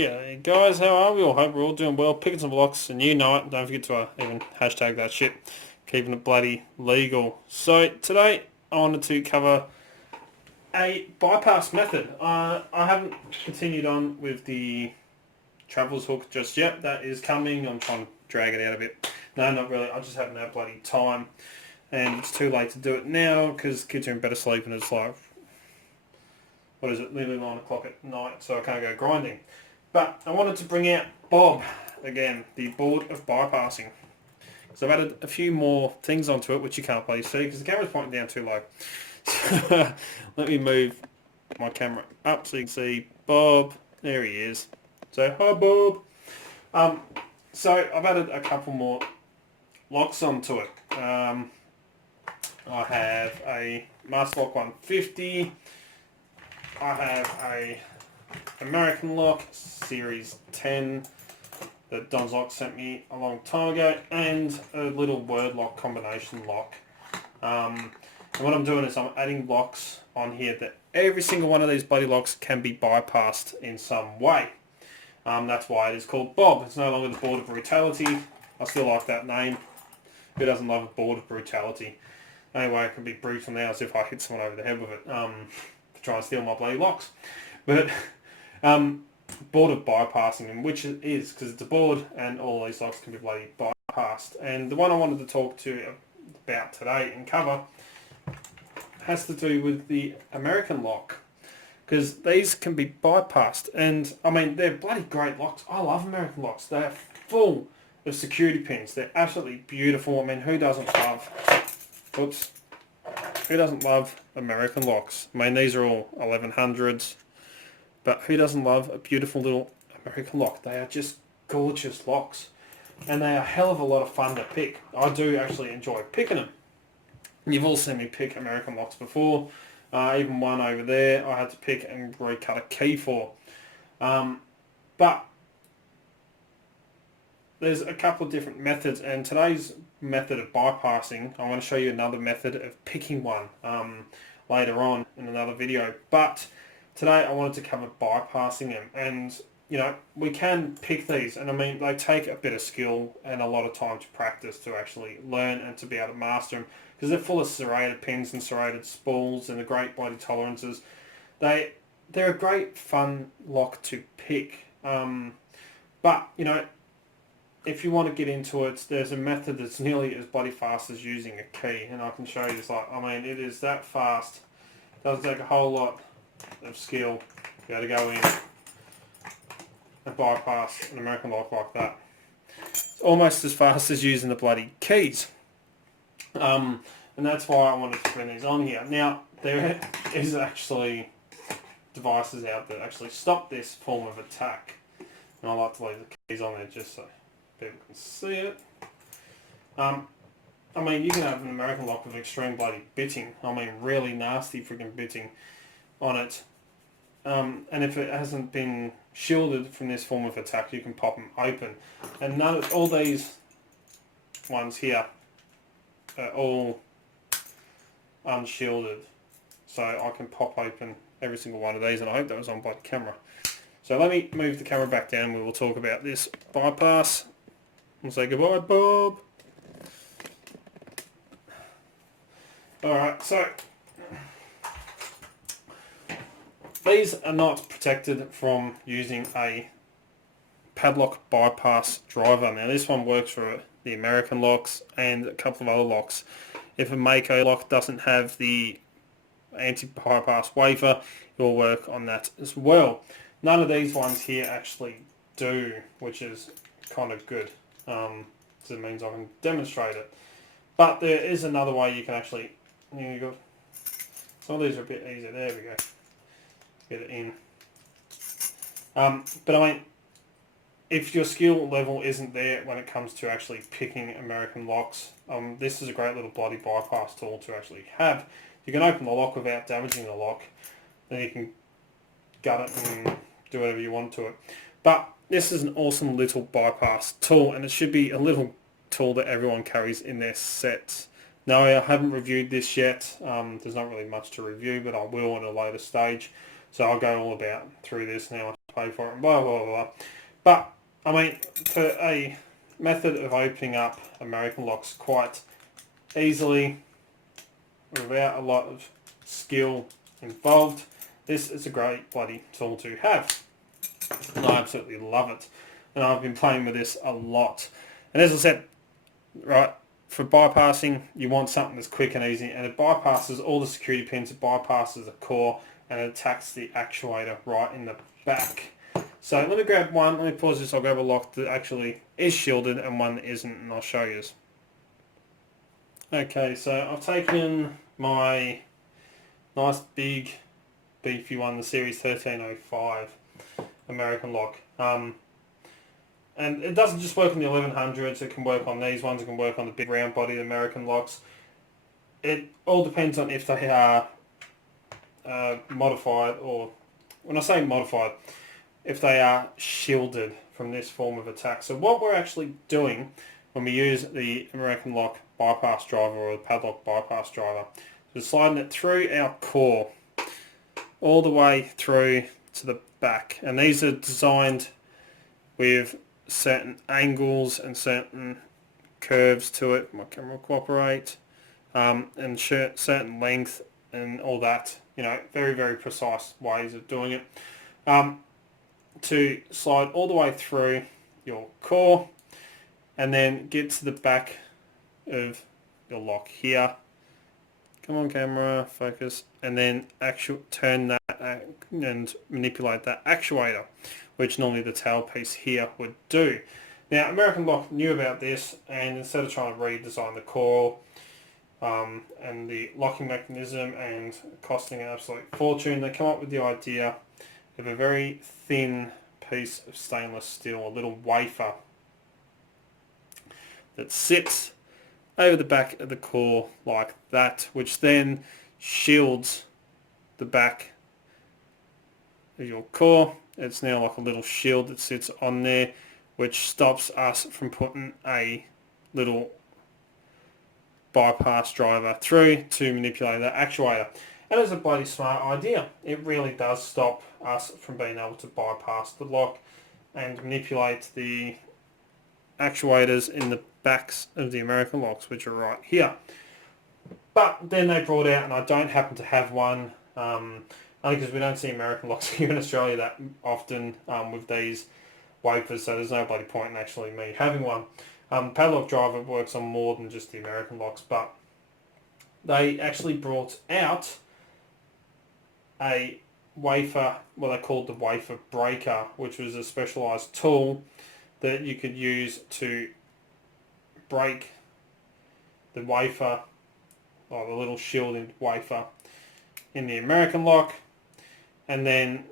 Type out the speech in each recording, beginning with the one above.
G'day guys, how are we all? Hope we're all doing well, picking some blocks, and you know it, don't forget to even hashtag that shit, keeping it bloody legal. So today I wanted to cover a bypass method. I haven't continued on with the traveller's hook just yet. That is coming. I'm trying to drag it out a bit. No, not really. I just haven't had bloody time, and it's too late to do it now because kids are in better sleep and it's like, what is it, nearly 9 o'clock at night, so I can't go grinding. But I wanted to bring out Bob again, the board of bypassing. So I've added a few more things onto it, which you can't probably see because the camera's pointing down too low. So let me move my camera up so you can see Bob. There he is. So hi Bob. So I've added a couple more locks onto it. I have a Master Lock 150. I have a American Lock Series 10 that Don's Lock sent me a long time ago, and a little word lock combination lock. And what I'm doing is I'm adding locks on here that every single one of these bloody locks can be bypassed in some way. That's why it is called Bob. It's no longer the Board of Brutality. I still like that name. Who doesn't love a Board of Brutality? Anyway, it can be brutal now as if I hit someone over the head with it to try and steal my bloody locks. But board of bypassing, and which it is, because it's a board and all these locks can be bloody bypassed. And the one I wanted to talk to you about today and cover has to do with the American lock, because these can be bypassed. And I mean, they're bloody great locks. I love American locks. They're full of security pins. They're absolutely beautiful. I mean, who doesn't love American locks? I mean, these are all 1100s. But who doesn't love a beautiful little American lock? They are just gorgeous locks. And they are a hell of a lot of fun to pick. I do actually enjoy picking them. You've all seen me pick American locks before. Even one over there I had to pick and recut a key for. But there's a couple of different methods, and today's method of bypassing, I want to show you another method of picking one later on in another video. But today I wanted to cover bypassing them, and you know, we can pick these, and I mean, they take a bit of skill and a lot of time to practice to actually learn and to be able to master them, because they're full of serrated pins and serrated spools and the great body tolerances. They're a great fun lock to pick, but you know, if you want to get into it, there's a method that's nearly as bloody fast as using a key, and I can show you this. Like, I mean, it is that fast. It doesn't take a whole lot of skill to be able to go in and bypass an American lock like that. It's almost as fast as using the bloody keys. And that's why I wanted to bring these on here. Now, there is actually devices out there that actually stop this form of attack. And I like to leave the keys on there just so people can see it. I mean, you can have an American lock with extreme bloody bitting. I mean, really nasty freaking bitting on it. And if it hasn't been shielded from this form of attack, you can pop them open. And all these ones here are all unshielded. So I can pop open every single one of these, and I hope that was on by the camera. So let me move the camera back down. We will talk about this bypass. And say goodbye, Bob. Alright, so these are not protected from using a padlock bypass driver. Now this one works for the American locks and a couple of other locks. If a Mako lock doesn't have the anti-bypass wafer, it will work on that as well. None of these ones here actually do, which is kind of good. So it means I can demonstrate it. But there is another way you can actually, some of these are a bit easier. There we go. Get it in. But I mean, if your skill level isn't there when it comes to actually picking American locks, this is a great little bloody bypass tool to actually have. You can open the lock without damaging the lock. Then you can gut it and do whatever you want to it. But this is an awesome little bypass tool, and it should be a little tool that everyone carries in their sets. Now, I haven't reviewed this yet. There's not really much to review, but I will at a later stage. So I'll go all about through this now. I pay for it and blah, blah, blah. But, I mean, for a method of opening up American locks quite easily, without a lot of skill involved, this is a great bloody tool to have. And I absolutely love it. And I've been playing with this a lot. And as I said, right, for bypassing, you want something that's quick and easy, and it bypasses all the security pins, it bypasses the core, and it attacks the actuator right in the back. So let me grab one, let me pause this, I'll grab a lock that actually is shielded and one that isn't, and I'll show you. Okay, so I've taken my nice big beefy one, the Series 1305 American lock. And it doesn't just work on the 1100s, it can work on these ones, it can work on the big round bodied American locks. It all depends on if they are modified, or when I say modified, if they are shielded from this form of attack. So what we're actually doing when we use the American lock bypass driver or the padlock bypass driver is sliding it through our core all the way through to the back. And these are designed with certain angles and certain curves to it. My camera will cooperate. And certain length and all that. You know, very, very precise ways of doing it. To slide all the way through your core and then get to the back of your lock here. Come on camera, focus, and then turn that and manipulate that actuator, which normally the tail piece here would do. Now American Lock knew about this, and instead of trying to redesign the core and the locking mechanism and costing an absolute fortune, they come up with the idea of a very thin piece of stainless steel, a little wafer that sits over the back of the core like that, which then shields the back of your core. It's now like a little shield that sits on there, which stops us from putting a little bypass driver through to manipulate that actuator. And it's a bloody smart idea. It really does stop us from being able to bypass the lock and manipulate the actuators in the backs of the American locks, which are right here. But then they brought out, and I don't happen to have one, only because we don't see American locks here in Australia that often with these wafers, so there's no bloody point in actually me having one. Padlock driver works on more than just the American locks, but they actually brought out a wafer, what they called the wafer breaker, which was a specialised tool that you could use to break the wafer, or the little shielded wafer in the American lock, and then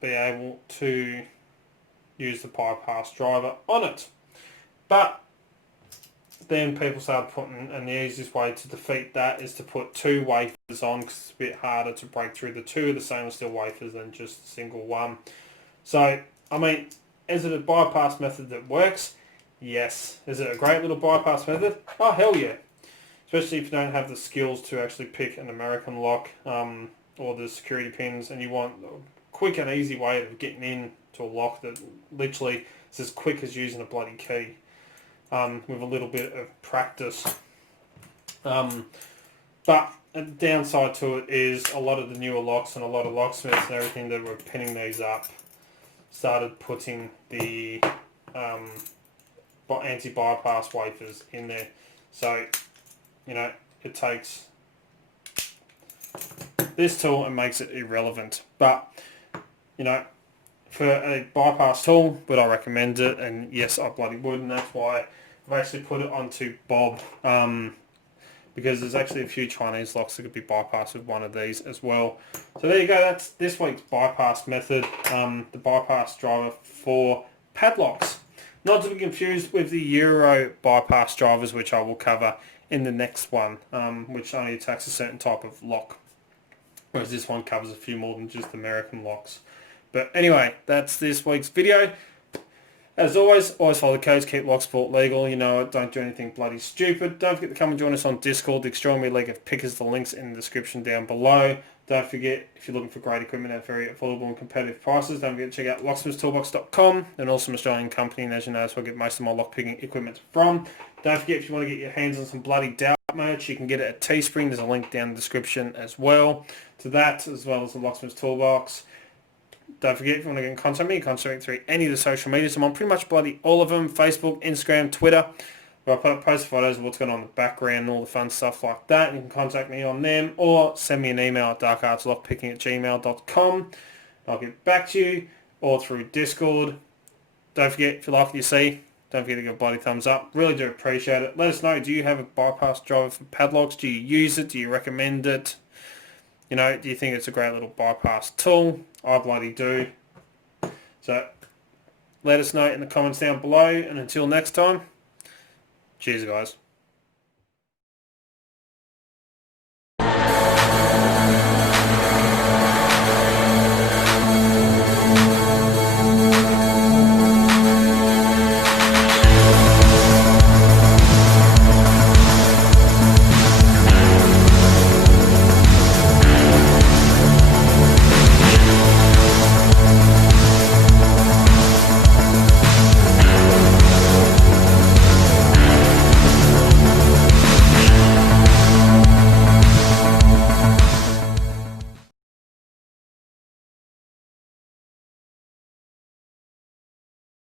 be able to use the bypass driver on it. But then people started putting, and the easiest way to defeat that is to put two wafers on, because it's a bit harder to break through the two of the stainless steel wafers than just a single one. So, I mean, is it a bypass method that works? Yes. Is it a great little bypass method? Oh, hell yeah. Especially if you don't have the skills to actually pick an American lock or the security pins, and you want a quick and easy way of getting in to a lock that literally is as quick as using a bloody key. With a little bit of practice. But the downside to it is a lot of the newer locks and a lot of locksmiths and everything that were pinning these up started putting the anti-bypass wafers in there. So, you know, it takes this tool and makes it irrelevant. But, you know, for a bypass tool, would I recommend it? And yes, I bloody would, and that's why I've actually put it onto Bob, because there's actually a few Chinese locks that could be bypassed with one of these as well. So there you go, that's this week's bypass method, the bypass driver for padlocks. Not to be confused with the Euro bypass drivers, which I will cover in the next one, which only attacks a certain type of lock, whereas this one covers a few more than just American locks. But anyway, that's this week's video. As always follow the codes, keep Locksport legal, you know it, don't do anything bloody stupid. Don't forget to come and join us on Discord, the Extraordinary League of Pickers, the link's in the description down below. Don't forget, if you're looking for great equipment at very affordable and competitive prices, don't forget to check out locksmithstoolbox.com, an awesome Australian company, and as you know, that's where I get most of my lockpicking equipment from. Don't forget, if you want to get your hands on some bloody doubt merch, you can get it at Teespring. There's a link down in the description as well to that, as well as the Locksmith's Toolbox. Don't forget, if you want to get in contact with me, you can contact me through any of the social medias. I'm on pretty much bloody all of them: Facebook, Instagram, Twitter, where I post photos of what's going on in the background and all the fun stuff like that. You can contact me on them or send me an email at darkartslockpicking@gmail.com. I'll get back to you, or through Discord. Don't forget, if you like what you see, don't forget to give a bloody thumbs up. Really do appreciate it. Let us know, do you have a bypass driver for Padlocks? Do you use it? Do you recommend it? You know, do you think it's a great little bypass tool? I bloody do. So let us know in the comments down below, and until next time, cheers guys.